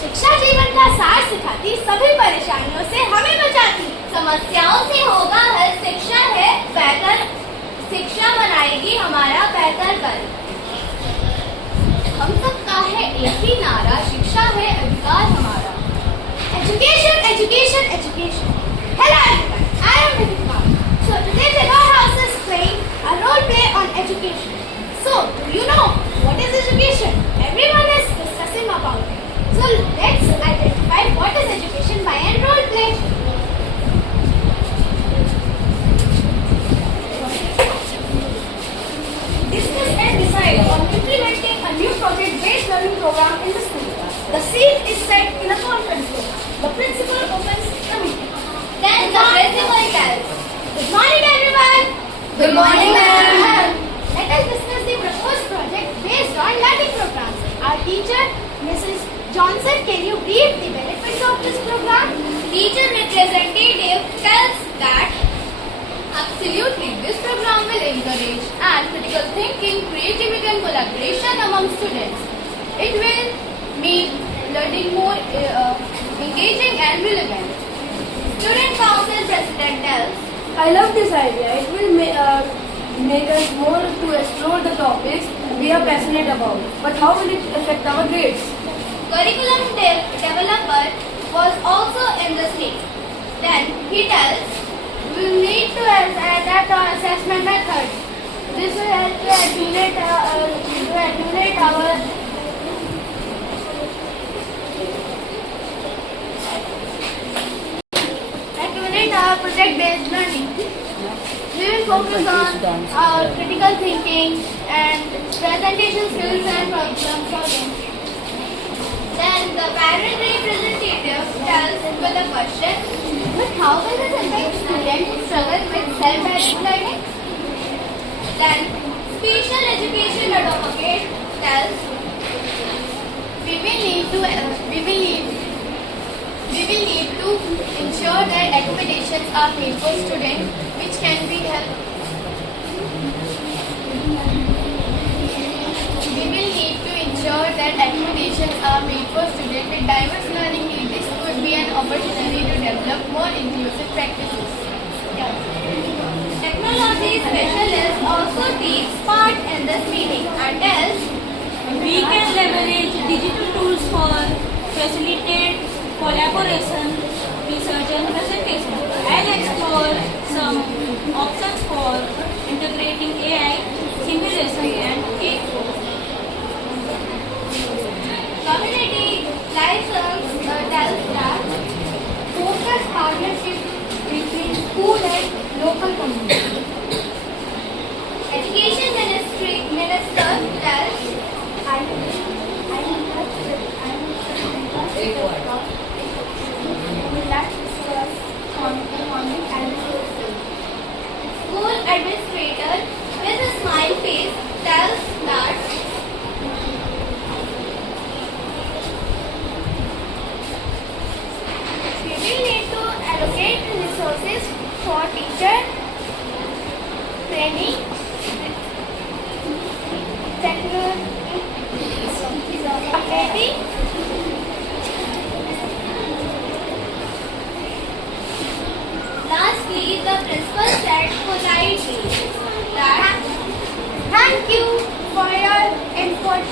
शिक्षा जीवन का सार सिखाती, सभी परेशानियों से हमें बचाती। समस्याओं से होगा हल, शिक्षा है बेहतर, शिक्षा बनाएगी हमारा बेहतर कल। हम सबका है एक ही नारा, शिक्षा है अधिकार हमारा। Education, education, education. Hello everyone, I am Ritika. So today Pivot House is playing a role play on education. So, do you know what is education? Everyone is discussing about it. So let's identify what is education by a role play. Discuss and decide on implementing a new project-based learning program in the school. The scene is set in a conference room. The principal opens the meeting. Then the principal tells, Good morning everyone. Good morning, ma'am. Let us discuss the proposed project based on learning programs. Our teacher, Mrs. Johnson, can you brief the benefits of this program? Teacher representative tells that absolutely this program will encourage and critical thinking, creativity and collaboration among students. It will make learning more engaging and relevant. Student Council President tells, I love this idea. It will make us more to explore the topics we are passionate about. But how will it affect our grades? curriculum developer was also in the state. Then he tells, We will need to adapt our assessment method. This will help to accumulate our project-based learning. We will focus on our critical thinking and presentation skills and problem solving. then the parent representative tells with a question, But how will this affect students who struggle with self-directed learning? then special education advocate tells, We will need to ensure that accommodations are made for students which can be helped. We will need to ensure that accommodations are made for students with diverse learning needs. This could be an opportunity to develop more inclusive practices. technology specialist also takes part in this meeting and tells, We can leverage digital tools for facilitate collaboration, research and presentation. I'll explore some options for integrating AI, simulation and cake. community license tells that Focus partnership between school and local community. education minister tells, school administrator with a smile face tells that We will need to allocate resources for teacher training, technology, lastly the principal said politely that Thank you for your input.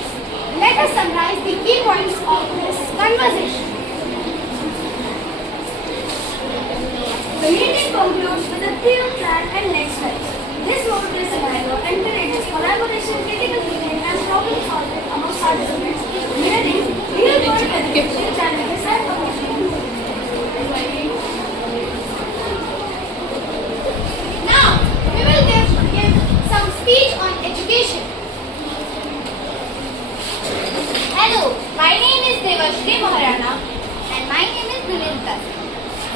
Let us summarize the key points of this conversation. The meeting concludes with a clear plan and next steps. This role-play scenario encourages collaboration, critical thinking, and problem solving among participants, mirroring real-world education challenges and opportunities. now we will give some speech on education. Hello, my name is Devashri Maharana and my name is Dunilka.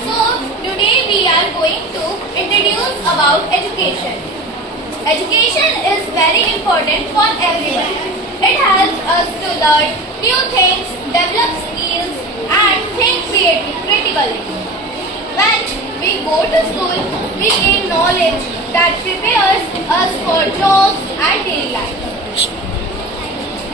So today we are going to introduce about education. Education is very important for everyone. It helps us to learn new things, develop skills and think critically. When we go to school, we gain knowledge that prepares us for jobs and daily life.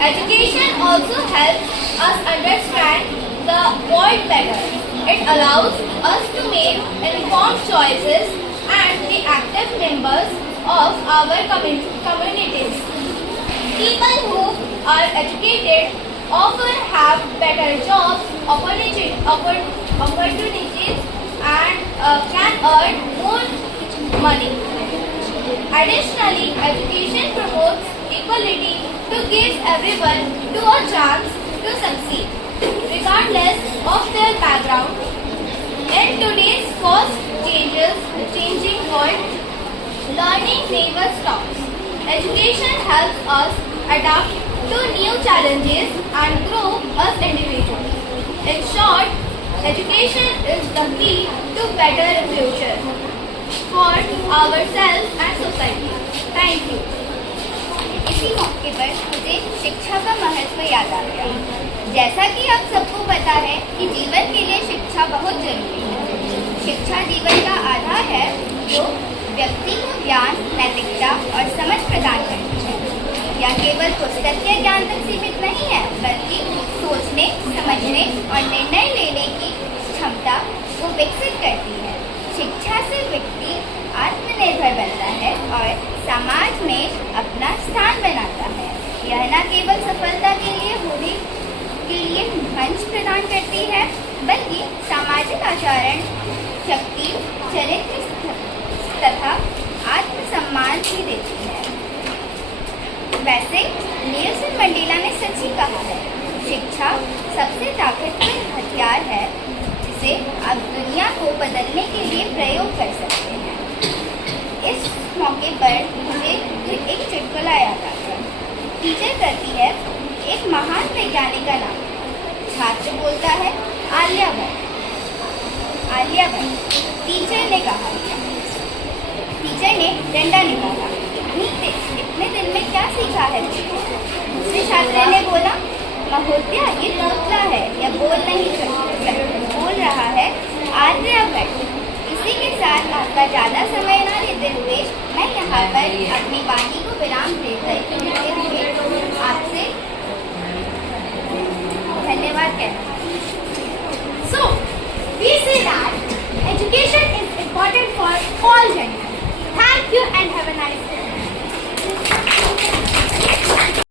Education also helps us understand the world better. It allows us to make informed choices and be active members of our communities. People who are educated often have better jobs, opportunities and can earn more money. Additionally, education promotes equality to give everyone a chance to succeed, regardless of their background. In today's fast-changing world, learning never stops. Education helps us adapt to new challenges and grow as individuals. In short, education is the key to better future for ourselves and society. Thank you. इसी मौके पर मुझे शिक्षा का महत्व याद आ गया। जैसा कि आप सबको पता है कि जीवन के लिए शिक्षा बहुत जरूरी है। शिक्षा जीवन का आधार है जो व्यक्ति को ज्ञान, नैतिकता और समझ प्रदान करती है। यह केवल पुस्तकीय ज्ञान तक सीमित नहीं है, बल्कि सोचने, समझने और निर्णय लेने की क्षमता को विकसित करती है। शिक्षा से व्यक्ति आत्मनिर्भर बनता है और समाज में अपना स्थान बनाता है। यह न केवल सफलता के लिए मंच प्रदान करती है, बल्कि सामाजिक आचरण, शक्ति, चरित्र तथा आत्मसम्मान भी देती है। वैसे नेल्सन मंडेला ने सच ही कहा है, शिक्षा सबसे ताकतवर हथियार है जिसे आप दुनिया को बदलने के लिए प्रयोग कर सकते हैं। इस मौके पर मुझे एक चुटकुला याद आता है। टीचर कहती है, एक महान वैज्ञानिक का नाम। छात्र बोलता है, आलिया भट्ट। आलिया भट्ट। टीचर ने डंडा निकाला। इतने दिन में क्या सीखा है? दूसरे छात्र ने बोला, महोदया ये तोतला है, यह बोल रहा है आर्यभट्ट। इसी के साथ आपका ज़्यादा समय न लेते हुए मैं यहाँ पर अपनी वाणी को विराम देते हुए आपसे धन्यवाद कहता हूँ। So, we say that education is important for all genders. Thank you and have a nice day.